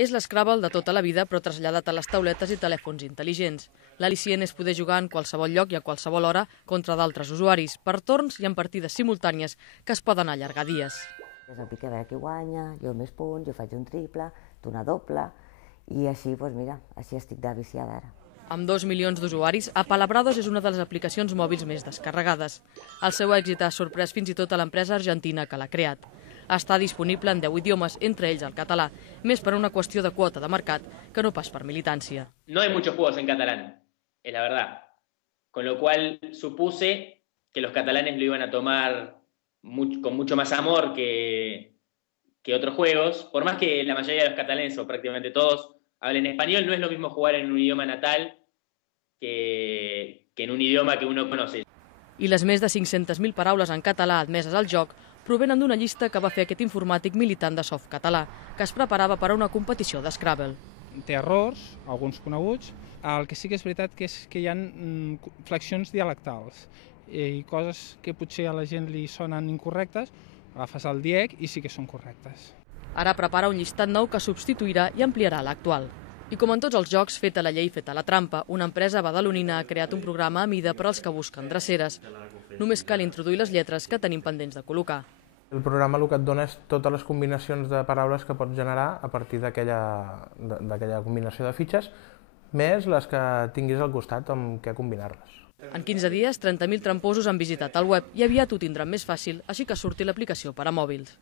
És l'Scrabble de tota la vida, però traslladat a les tauletes i telèfons intel·ligents. L'al·licient és poder jugar en qualsevol lloc i a qualsevol hora contra d'altres usuaris, per torns i en partides simultànies que es poden allargar dies. És el pique a veure qui guanya, jo més punts, jo faig un triple, tu una doble, i així, doncs mira, així estic de viciada ara. Amb 2 milions d'usuaris, Apalabrados és una de les aplicacions mòbils més descarregades. El seu èxit ha sorprès fins i tot a l'empresa argentina que l'ha creat. Està disponible en 10 idiomes, entre ells el català, més per una qüestió de quota de mercat que no pas per militància. No hay muchos juegos en catalán, es la verdad. Con lo cual supuse que los catalanes lo iban a tomar con mucho más amor que otros juegos. Por más que la mayoría de los catalanes, o prácticamente todos, hablen español, no es lo mismo jugar en un idioma natal que en un idioma que uno conoce. I les més de 500.000 paraules en català admeses al joc provenen d'una llista que va fer aquest informàtic militant de Softcatalà, que es preparava per a una competició d'Scrabble. Té errors, alguns coneguts. El que sí que és veritat que és que hi ha flexions dialectals i coses que potser a la gent li sonen incorrectes, agafes el diec i sí que són correctes. Ara prepara un llistat nou que substituirà i ampliarà l'actual. I com en tots els jocs, feta la llei, feta la trampa, una empresa badalonina ha creat un programa a mida per als que busquen dreceres. Només cal introduir les lletres que tenim pendents de col·locar. El programa el que et dona és totes les combinacions de paraules que pots generar a partir d'aquella combinació de fitxes, més les que tinguis al costat amb què combinar-les. En 15 dies, 30.000 tramposos han visitat el web i aviat ho tindran més fàcil, així que surti l'aplicació per a mòbils.